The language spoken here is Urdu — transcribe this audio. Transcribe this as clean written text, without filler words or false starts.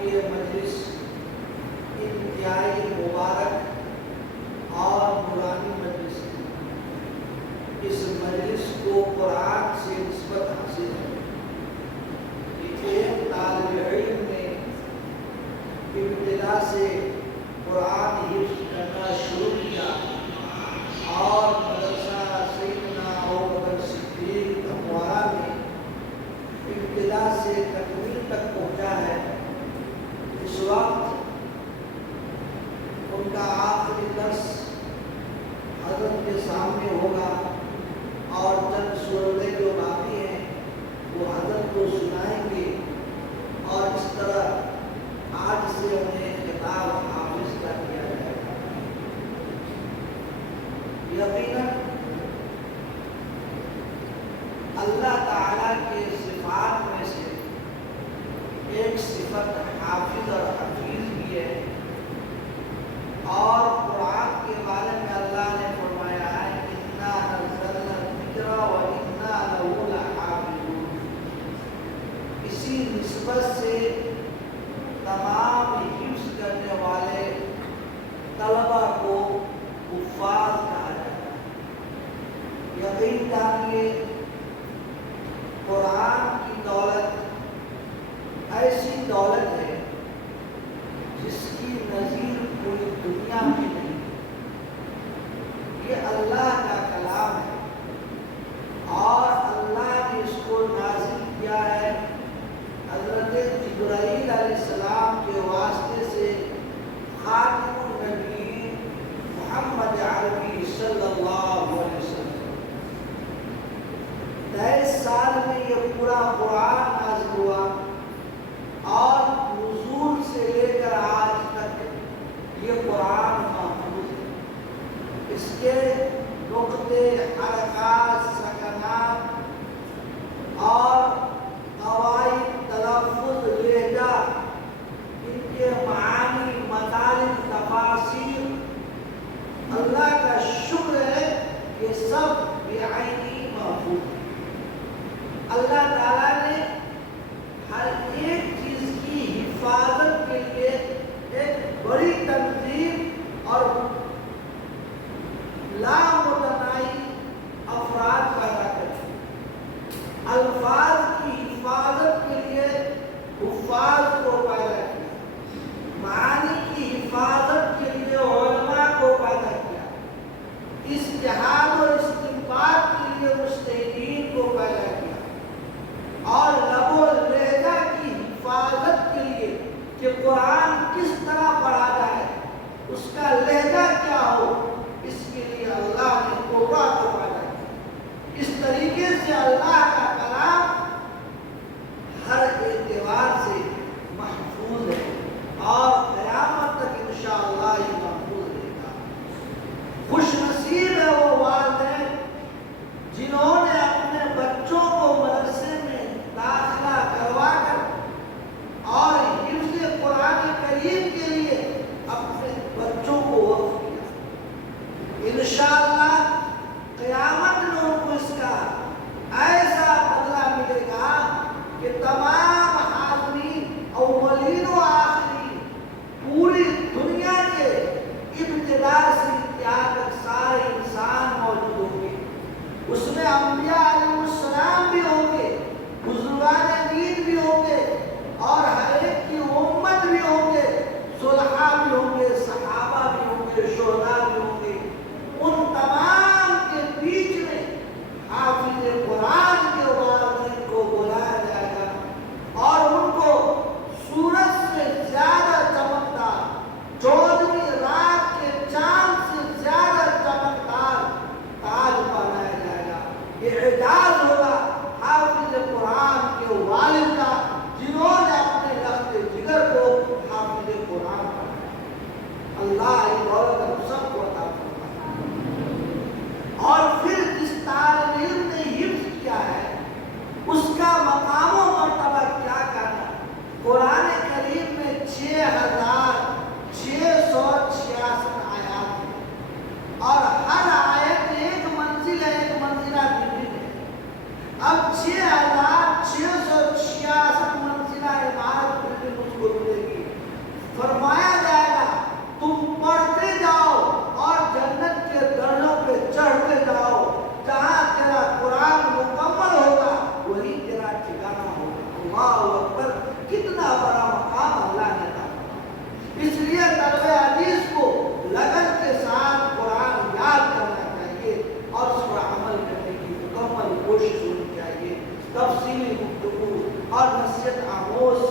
کی یہ مجلس انتہائی مبارک اور نورانی مجلس ہے۔ اس مجلس کو قرآن سے نسبت حاصل ہے کہ ایک طالب علم نے ابتدا سے قرآن حفظ کرنا شروع کیا اور مدرسہ سیدنا ابوبکر صدیق ہموارہ میں ابتدا سے تکمیل تک پہنچا ہے۔ اس وقت ان کا آخری درس حضرت کے سامنے ہوگا اور چند صورتیں جو باقی ہیں وہ حضرت کو سنائیں گے اور اس طرح آج سے انہیں خطاب حافظ کا کیا جائے گا۔ یقیناً اللہ تعالیٰ کے صفات میں سے ایک صفت حافظ اور حفیظ بھی ہے، اور قرآن کے بارے میں اللہ نے فرمایا ہے اِنَّا نَزَّلْنَا الذِّكْرَ وَإِنَّا لَهُ لَحَافِظُونَ۔ اسی نسبت سے تمام حفظ کرنے والے طلبہ کو حفاظ کہا جاتا ہے۔ یقین جانیے قرآن کی دولت ایسی دولت ہے جس کی نظیر پوری دنیا میں نہیں۔ یہ اللہ کا کلام ہے اور اللہ نے اس کو نازل کیا ہے حضرت جبرائیل علیہ السلام کے واسطے سے خاتم النبیین محمد عربی صلی اللہ علیہ وسلم۔ 23 سال میں یہ پورا قرآن نازل ہوا اور نزول سے لے کر آج تک یہ قرآن محفوظ ہے۔ اس کے نقطے، حرکات، سکنات اور قواعد، تلفظ، لہجہ، ان کے معانی، مطالب، تفاسیر، اللہ کا شکر ہے کہ سب بعینی محفوظ ہے۔ اللہ تعالیٰ نے ہر ایک چیز کی حفاظت کے لیے ایک بڑی تنظیم اور لامتناہی افراد پیدا کرے۔ الفاظ کی حفاظت کے لیے حفاظ کو پیدا کیا، معانی کی حفاظت کے لیے علماء کو پیدا کیا، اجتہاد اور استنباط کے لیے مجتہدین کو پیدا کیا، اور لب و لہجہ کی حفاظت کے لیے کہ قرآن کس طرح پڑھا جائے، اس کا لہجہ کیا ہو، اس کے لیے اللہ نے قرآن کو پیدا کیا۔ اس طریقے سے اللہ کا کلام ہر اعتبار سے محفوظ ہے اور قیامت تک انشاءاللہ یہ محفوظ رہے گا۔ خوش نصیب ہے وہ والدین جنہوں نے اپنے بچوں کو مدرسے میں داخلہ کروا کر اور حفظ قرآن کریم کے لیے اپنے بچوں کو وقف کیا۔ انشاءاللہ قیامت میں ان کو اس کا ایسا بدلہ ملے گا کہ تمام حاضرین اولین و آخرین پوری دنیا کے ابتدا سے انتہا تک سارے انسان موجود ہوں گے۔ اس میں انبیاء علیہ السلام بھی ہوں گے، بزرگان دین بھی ہوں گے، اور ہر ایک کی امت بھی ہوں گے، صلحاء بھی ہوں گے، صحابہ بھی ہوں گے، شہداء بھی ہوں گے۔ ان تمام کے بیچ میں حافظ قرآن کے والدین کو بلایا جائے گا اور ان کو سورج سے زیادہ چمکدار، 14ویں رات کے چاند سے زیادہ چمکدار تاج پہنایا جائے گا۔ یہ اعزاز ہوگا حافظ قرآن کے والد کا جنہوں نے اپنے لخت جگر کو حافظ قرآن بنایا۔ اللہ یہ دولت ہم سب کو عطا فرمائے۔ اور پھر جس طالب علم نے حفظ کیا ہے اس کا مقام و مرتبہ کیا کرنا۔ قرآن کریم میں 6666 آیات ہیں اور ہر آیت ایک منزل ہے، ایک منزلہ بھن ہے۔ اب 6666 منزلہ عمارت مجھ کو ملے گی فرمایا جائے گا تم پڑھتے جاؤ اور جنت کے درجوں پہ چڑھتے جاؤ، جہاں تیرا قرآن مکمل ہوگا وہی تیرا ٹھکانہ ہوگا۔ اللہ اکبر، کتنا بڑا مقام اللہ نے عطا فرمایا۔ اس لیے طالب حدیث کو لگن کے ساتھ قرآن یاد کرنا چاہیے اور اس پر عمل کرنے کی مکمل کوشش ہونی چاہیے۔ تفصیلی گفتگو اور نصیحت آموز